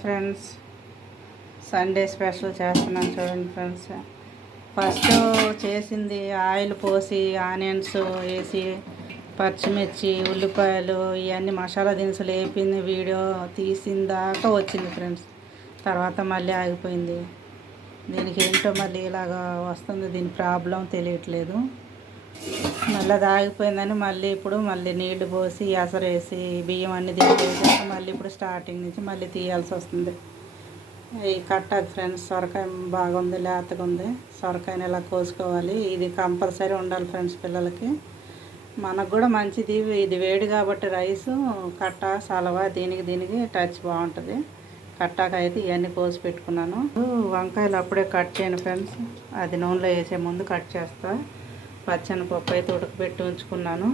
Friends, Sunday special చేస్తున్నాను చూడండి friends. First చేసింది ఆయిల్ పోసి ఆనియన్స్ వేసి పచ్చిమిర్చి ఉల్లిపాయలు ఇవన్నీ మసాలా దినుసులు వేపింది వీడియో తీసిన దాకా వచ్చింది ఫ్రెండ్స్. తర్వాత మళ్ళీ ఆగిపోయింది. దీనికి ఏంటో మళ్ళీ ఇలాగ వస్తుంది, దీని ప్రాబ్లం తెలియట్లేదు. మళ్ళీ అది ఆగిపోయిందని మళ్ళీ ఇప్పుడు నీళ్లు పోసి ఎసరేసి బియ్యం అన్నీ దింపేసి మళ్ళీ ఇప్పుడు స్టార్టింగ్ నుంచి మళ్ళీ తీయాల్సి వస్తుంది. ఈ కట్టదు ఫ్రెండ్స్, సొరకాయ బాగుంది, లేతగా ఉంది. సొరకాయని ఇలా కోసుకోవాలి. ఇది కంపల్సరీ ఉండాలి ఫ్రెండ్స్ పిల్లలకి. మనకు కూడా మంచిది. ఇది వేడి కాబట్టి రైసు కట్ట సలవా దీనికి టచ్ బాగుంటుంది. కట్టాకైతే ఇవన్నీ కోసి పెట్టుకున్నాను. వంకాయలు అప్పుడే కట్ చేయను ఫ్రెండ్స్, అది నూనెలో వేసే ముందు కట్ చేస్తా. పచ్చనిపప్పు అయితే ఉడకబెట్టి ఉంచుకున్నాను.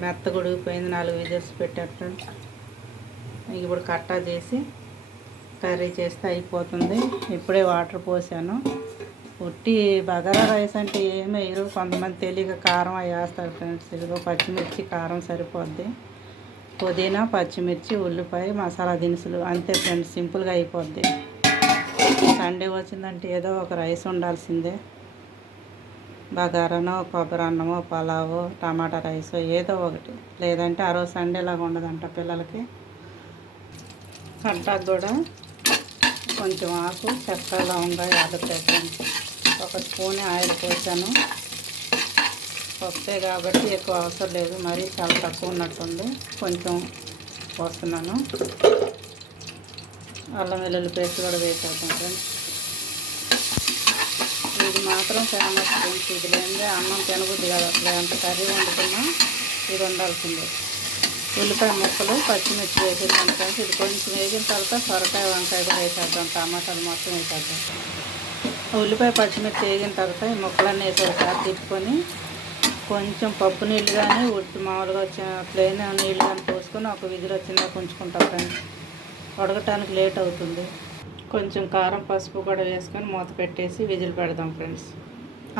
మెత్తగా ఉడికిపోయింది, 4 విజిల్స్ పెట్టాను ఫ్రెండ్స్. ఇప్పుడు కట్టా చేసి కర్రీ చేస్తే అయిపోతుంది. ఇప్పుడే వాటర్ పోసాను. ఉట్టి బగారా రైస్ అంటే ఏమీ వేయరు, కొంతమంది తెలియక కారం అవి వేస్తారు ఫ్రెండ్స్. ఇదిగో పచ్చిమిర్చి కారం సరిపోద్ది, పుదీనా పచ్చిమిర్చి ఉల్లిపాయ మసాలా దినుసులు అంతే ఫ్రెండ్స్, సింపుల్గా అయిపోద్ది. సండే వచ్చిందంటే ఏదో ఒక రైస్ ఉండాల్సిందే. బగారానో కొబ్బరి అన్నమో పలావో టమాటా రైస్ ఏదో ఒకటి, లేదంటే ఆ రోజు సండేలాగా ఉండదంట పిల్లలకి. కట్టాకు కూడా కొంచెం ఆకు చెక్క లవంగా యాలక్కాయ, ఒక స్పూన్ ఆయిల్ పోసాను. పప్పే కాబట్టి ఎక్కువ అవసరం లేదు, మరీ చాలా తక్కువ ఉన్నట్టుంది, కొంచెం పోస్తున్నాను. అల్లం వెల్లుల్లి పేస్ట్ కూడా వేసేద్దాం ఫ్రెండ్స్. ఇది మాత్రం ఫేమస్ ఫ్రెండ్స్, ఇది లేదే అన్నం తినబుద్ది కాదు. అసలు ఎంత కర్రీ వండుకున్నా ఇది ఉండాల్సిందే. ఉల్లిపాయ ముక్కలు పచ్చిమిర్చి వేసేద్దాం ఫ్రెండ్స్. ఇది కొంచెం వేగిన తర్వాత సొరకాయ వంకాయ కూడా వేసేద్దాం, టమాటాలు మొత్తం వేసేద్దాం. ఉల్లిపాయ పచ్చిమిర్చి వేగిన తర్వాత ఈ ముక్కలన్నీ వేసి ఒకసారి తిప్పుకొని కొంచెం పప్పు నీళ్ళు కానీ మామూలుగా వచ్చిన ప్లెయిన్ నీళ్ళు కానీ పోసుకొని ఒక విజిల్ వచ్చిందాక ఉంచుకుంటాం ఫ్రెండ్స్. ఉడకటానికి లేట్ అవుతుంది. కొంచెం కారం పసుపు కూడా వేసుకొని మూత పెట్టేసి విజిల్ పెడదాం ఫ్రెండ్స్.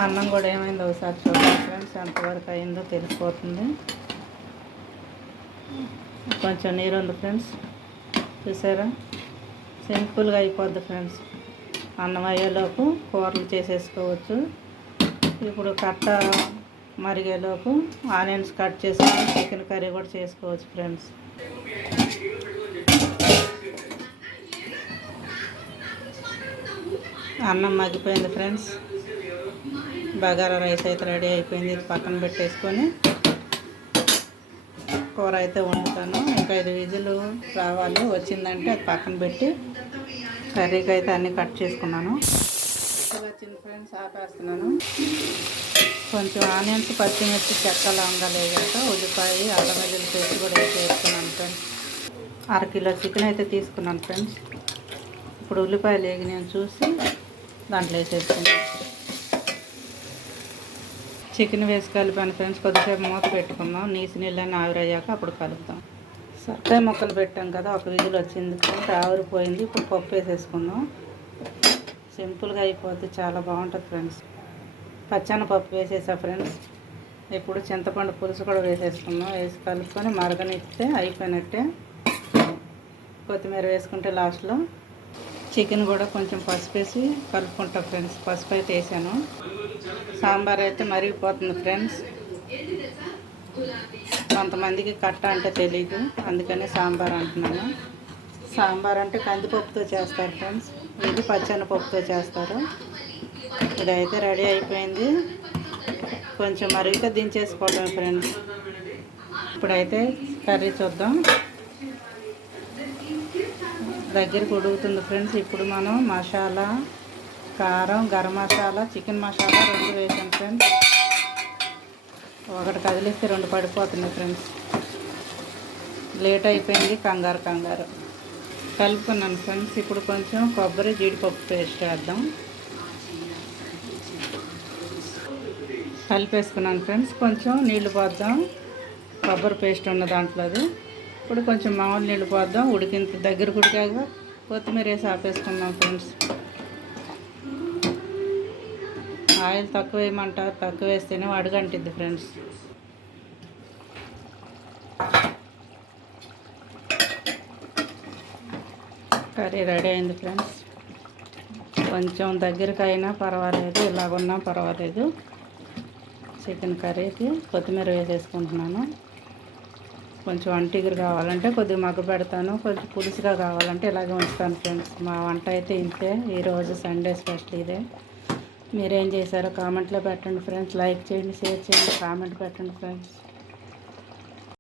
అన్నం కూడా ఏమైందో ఒకసారి చూద్దాం ఫ్రెండ్స్, ఎంతవరకు అయిందో తెలిసిపోతుంది. కొంచెం నీరు ఉంది ఫ్రెండ్స్, చూసారా, సింపుల్గా అయిపోద్ది ఫ్రెండ్స్. అన్నం అయ్యేలోపు కూరలు చేసేసుకోవచ్చు. ఇప్పుడు కట్ట మరిగేలోపు ఆనియన్స్ కట్ చేసుకొని చికెన్ కర్రీ కూడా చేసుకోవచ్చు ఫ్రెండ్స్. అన్నం మగ్గిపోయింది ఫ్రెండ్స్, బగారా రైస్ అయితే రెడీ అయిపోయింది. ఇది పక్కన పెట్టేసుకొని కూర అయితే వండుతాను. ఇంకా 5 విజిల్ రావాలి, వచ్చిందంటే అది పక్కన పెట్టి కర్రీకి అయితే అన్నీ కట్ చేసుకున్నాను. వచ్చింది ఫ్రెండ్స్, ఆపేస్తున్నాను. కొంచెం ఆనియన్స్ పచ్చిమిర్చి చెక్క లవంగాలు వేసాక ఉల్లిపాయ అల్లం వెల్లుల్లి పేస్ట్ కూడా వేసుకున్నాను ఫ్రెండ్స్. 1/2 కిలో చికెన్ అయితే తీసుకున్నాను ఫ్రెండ్స్. ఇప్పుడు ఉల్లిపాయలు వేగి నేను చూసి దాంట్లో వేసేసుకున్నాను. చికెన్ వేసి కలిపాను ఫ్రెండ్స్. కొద్దిసేపు మూత పెట్టుకుందాం, నీళ్ళని ఆవిరయ్యాక అప్పుడు కలుపుదాం. సొరకాయ ముక్కలు పెట్టాం కదా, ఒక విజిల్ వచ్చింది ఫ్రెండ్స్, ఆవిరిపోయింది. ఇప్పుడు పప్పు వేసేసుకుందాం, సింపుల్గా అయిపోద్ది, చాలా బాగుంటుంది ఫ్రెండ్స్. పచ్చనపప్పు వేసేసా ఫ్రెండ్స్. ఇప్పుడు చింతపండు పులుసు కూడా వేసేసుకుందాం. వేసి కలుపుకొని మరగనిస్తే అయిపోయినట్టే. కొత్తిమీర వేసుకుంటే లాస్ట్లో చికెన్ కూడా కొంచెం పసుపు వేసి కలుపుకుంటా ఫ్రెండ్స్. పసుపు అయితే వేసాను. సాంబార్ అయితే మరిగిపోతుంది ఫ్రెండ్స్. కొంతమందికి కట్ట అంటే తెలీదు, అందుకని సాంబార్ అంటున్నాను. సాంబార్ అంటే కందిపప్పుతో చేస్తారు ఫ్రెండ్స్, ఇది పచ్చనపప్పుతో చేస్తారు. ఇదైతే రెడీ అయిపోయింది, కొంచెం మరిగితే దించేసుకోవడం ఫ్రెండ్స్. ఇప్పుడైతే కర్రీ చూద్దాం. దగ్గరికి ఉడుకుతుంది ఫ్రెండ్స్. ఇప్పుడు మనం మసాలా కారం గరం మసాలా చికెన్ మసాలా 2 వేసాం ఫ్రెండ్స్. ఒకటి కదిలిస్తే 2 పడిపోతున్నాయి ఫ్రెండ్స్. లేట్ అయిపోయింది, కంగారు కలుపుకున్నాను ఫ్రెండ్స్. ఇప్పుడు కొంచెం కొబ్బరి జీడిపప్పు పేస్ట్ వేద్దాం. కలిపేసుకున్నాను ఫ్రెండ్స్. కొంచెం నీళ్లు పోద్దాం, కొబ్బరి పేస్ట్ ఉన్న దాంట్లోది. ఇప్పుడు కొంచెం మామూలు నీళ్ళు పోద్దాం. ఉడికింత దగ్గరకు ఉడికాక కొత్తిమీర వేసి ఆపేసుకుందాం ఫ్రెండ్స్. ఆయిల్ తక్కువ వేయమంటారు, తక్కువ వేస్తేనే అడుగంటిద్ది ఫ్రెండ్స్. కర్రీ రెడీ అయింది ఫ్రెండ్స్. కొంచెం దగ్గరకైనా పర్వాలేదు, ఇలాగున్నా పర్వాలేదు. చికెన్ కర్రీకి కొత్తిమీర వేసేసుకుంటున్నాను. కొంచెం అంటిగురు కావాలంటే కొద్దిగా మగ్గ పెడతాను, కొంచెం పులుసుగా కావాలంటే ఇలాగే ఉంచుతాను ఫ్రెండ్స్. మా వంట అయితే ఇంతే. ఈరోజు సండే స్పెషల్ ఇదే. మీరేం చేశారో కామెంట్లో పెట్టండి ఫ్రెండ్స్. లైక్ చేయండి, షేర్ చేయండి, కామెంట్ పెట్టండి ఫ్రెండ్స్.